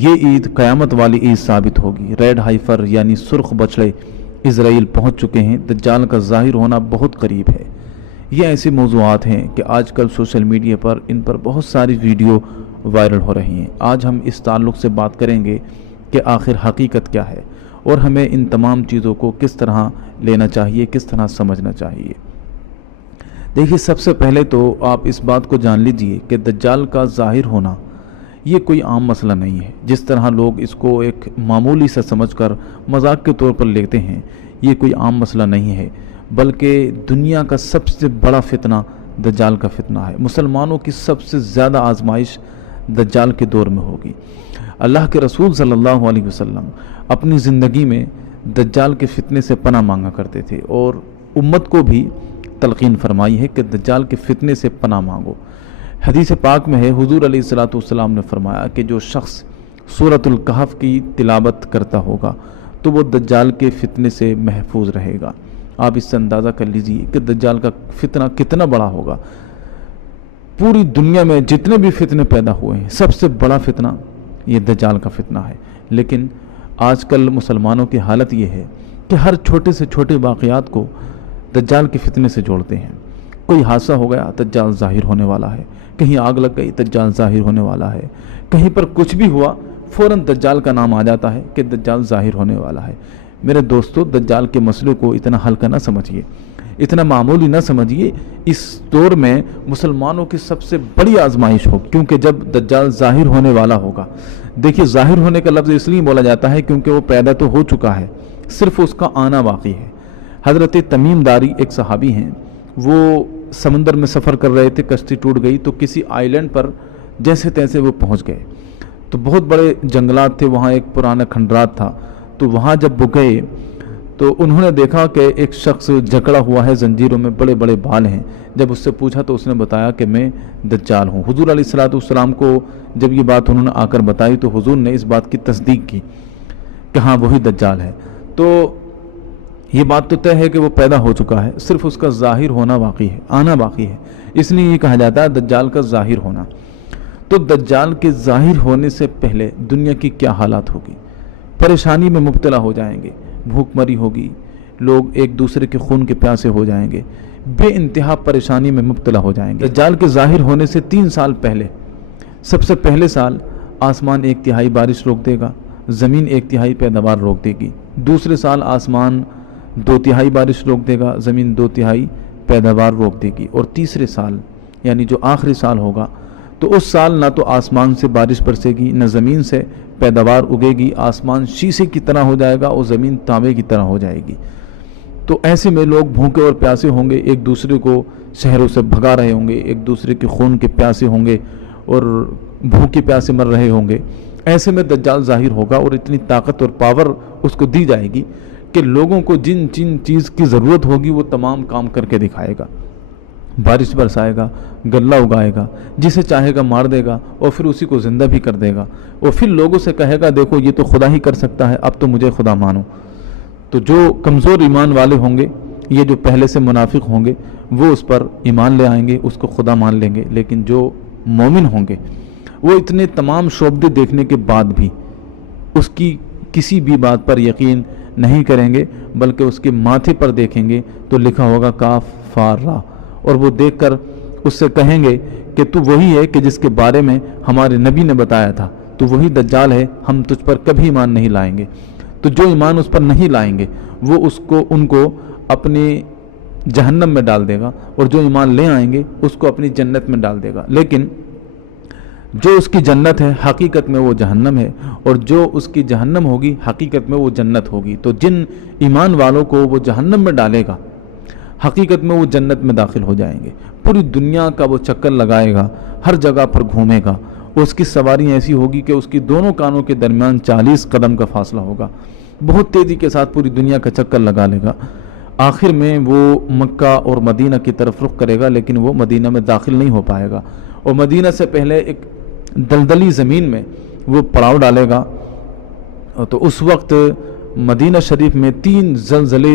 یہ عید قیامت والی عید ثابت ہوگی۔ ریڈ ہائفر یعنی سرخ بچڑے اسرائیل پہنچ چکے ہیں۔ دجال کا ظاہر ہونا بہت قریب ہے۔ یہ ایسے موضوعات ہیں کہ آج کل سوشل میڈیا پر ان پر بہت ساری ویڈیو وائرل ہو رہی ہیں۔ آج ہم اس تعلق سے بات کریں گے کہ آخر حقیقت کیا ہے اور ہمیں ان تمام چیزوں کو کس طرح لینا چاہیے، کس طرح سمجھنا چاہیے۔ دیکھیے، سب سے پہلے تو آپ اس بات کو جان لیجئے کہ دجال کا ظاہر ہونا یہ کوئی عام مسئلہ نہیں ہے۔ جس طرح لوگ اس کو ایک معمولی سا سمجھ کر مذاق کے طور پر لیتے ہیں، یہ کوئی عام مسئلہ نہیں ہے، بلکہ دنیا کا سب سے بڑا فتنہ دجال کا فتنہ ہے۔ مسلمانوں کی سب سے زیادہ آزمائش دجال کے دور میں ہوگی۔ اللہ کے رسول صلی اللہ علیہ وسلم اپنی زندگی میں دجال کے فتنے سے پناہ مانگا کرتے تھے اور امت کو بھی تلقین فرمائی ہے کہ دجال کے فتنے سے پناہ مانگو۔ حدیث پاک میں ہے، حضور علیہ الصلوۃ نے فرمایا کہ جو شخص سورۃ الکہف کی تلاوت کرتا ہوگا تو وہ دجال کے فتنے سے محفوظ رہے گا۔ آپ اس سے اندازہ کر لیجئے کہ دجال کا فتنہ کتنا بڑا ہوگا۔ پوری دنیا میں جتنے بھی فتنے پیدا ہوئے ہیں، سب سے بڑا فتنہ یہ دجال کا فتنہ ہے۔ لیکن آج کل مسلمانوں کی حالت یہ ہے کہ ہر چھوٹے سے چھوٹے واقعات کو دجال کے فتنے سے جوڑتے ہیں۔ کوئی حادثہ ہو گیا، دجال ظاہر ہونے والا ہے۔ کہیں آگ لگ گئی، دجال ظاہر ہونے والا ہے۔ کہیں پر کچھ بھی ہوا، فوراً دجال کا نام آ جاتا ہے کہ دجال ظاہر ہونے والا ہے۔ میرے دوستو، دجال کے مسئلے کو اتنا ہلکا نہ سمجھیے، اتنا معمولی نہ سمجھیے۔ اس دور میں مسلمانوں کی سب سے بڑی آزمائش ہوگی، کیونکہ جب دجال ظاہر ہونے والا ہوگا۔ دیکھیے، ظاہر ہونے کا لفظ اس لیے بولا جاتا ہے کیونکہ وہ پیدا تو ہو چکا ہے، صرف اس کا آنا باقی ہے۔ حضرت تمیم داری ایک صحابی ہیں، وہ سمندر میں سفر کر رہے تھے، کشتی ٹوٹ گئی تو کسی آئی لینڈ پر جیسے تیسے وہ پہنچ گئے۔ تو بہت بڑے جنگلات تھے، وہاں ایک پرانا کھنڈرات تھا۔ تو وہاں جب وہ گئے تو انہوں نے دیکھا کہ ایک شخص جکڑا ہوا ہے زنجیروں میں، بڑے بڑے بال ہیں۔ جب اس سے پوچھا تو اس نے بتایا کہ میں دجال ہوں۔ حضور علیہ السلام کو جب یہ بات انہوں نے آ کر بتائی تو حضور نے اس بات کی تصدیق کی کہ ہاں وہی دجال ہے۔ تو یہ بات تو طے ہے کہ وہ پیدا ہو چکا ہے، صرف اس کا ظاہر ہونا باقی ہے، آنا باقی ہے۔ اس لیے یہ کہا جاتا ہے دجال کا ظاہر ہونا۔ تو دجال کے ظاہر ہونے سے پہلے دنیا کی کیا حالات ہوگی؟ پریشانی میں مبتلا ہو جائیں گے، بھوک مری ہوگی، لوگ ایک دوسرے کے خون کے پیاسے ہو جائیں گے، بے انتہا پریشانی میں مبتلا ہو جائیں گے۔ دجال کے ظاہر ہونے سے 3 سال پہلے، سب سے پہلے سال آسمان 1/3 بارش روک دے گا، زمین 1/3 پیداوار روک دے گی۔ دوسرے سال آسمان 2/3 بارش روک دے گا، زمین 2/3 پیداوار روک دے گی۔ اور تیسرے سال یعنی جو آخری سال ہوگا تو اس سال نہ تو آسمان سے بارش برسے گی، نہ زمین سے پیداوار اگے گی۔ آسمان شیشے کی طرح ہو جائے گا اور زمین تانبے کی طرح ہو جائے گی۔ تو ایسے میں لوگ بھوکے اور پیاسے ہوں گے، ایک دوسرے کو شہروں سے بھگا رہے ہوں گے، ایک دوسرے کے خون کے پیاسے ہوں گے اور بھوکے پیاسے مر رہے ہوں گے۔ ایسے میں دجال ظاہر ہوگا اور اتنی طاقت اور پاور اس کو دی جائے گی کہ لوگوں کو جن چیز کی ضرورت ہوگی وہ تمام کام کر کے دکھائے گا۔ بارش برسائے گا، غلہ اگائے گا، جسے چاہے گا مار دے گا اور پھر اسی کو زندہ بھی کر دے گا، اور پھر لوگوں سے کہے گا دیکھو یہ تو خدا ہی کر سکتا ہے، اب تو مجھے خدا مانو۔ تو جو کمزور ایمان والے ہوں گے، یہ جو پہلے سے منافق ہوں گے، وہ اس پر ایمان لے آئیں گے، اس کو خدا مان لیں گے۔ لیکن جو مومن ہوں گے وہ اتنے تمام شعبے دیکھنے کے بعد بھی اس کی کسی بھی بات پر یقین نہیں کریں گے، بلکہ اس کے ماتھے پر دیکھیں گے تو لکھا ہوگا کاف فار را، اور وہ دیکھ کر اس سے کہیں گے کہ تو وہی ہے کہ جس کے بارے میں ہمارے نبی نے بتایا تھا، تو وہی دجال ہے، ہم تجھ پر کبھی ایمان نہیں لائیں گے۔ تو جو ایمان اس پر نہیں لائیں گے وہ ان کو اپنی جہنم میں ڈال دے گا، اور جو ایمان لے آئیں گے اس کو اپنی جنت میں ڈال دے گا۔ لیکن جو اس کی جنت ہے حقیقت میں وہ جہنم ہے، اور جو اس کی جہنم ہوگی حقیقت میں وہ جنت ہوگی۔ تو جن ایمان والوں کو وہ جہنم میں ڈالے گا حقیقت میں وہ جنت میں داخل ہو جائیں گے۔ پوری دنیا کا وہ چکر لگائے گا، ہر جگہ پر گھومے گا، اس کی سواری ایسی ہوگی کہ اس کی دونوں کانوں کے درمیان 40 قدم کا فاصلہ ہوگا، بہت تیزی کے ساتھ پوری دنیا کا چکر لگا لے گا۔ آخر میں وہ مکہ اور مدینہ کی طرف رخ کرے گا، لیکن وہ مدینہ میں داخل نہیں ہو پائے گا، اور مدینہ سے پہلے ایک دلدلی زمین میں وہ پڑاؤ ڈالے گا۔ تو اس وقت مدینہ شریف میں 3 زلزلے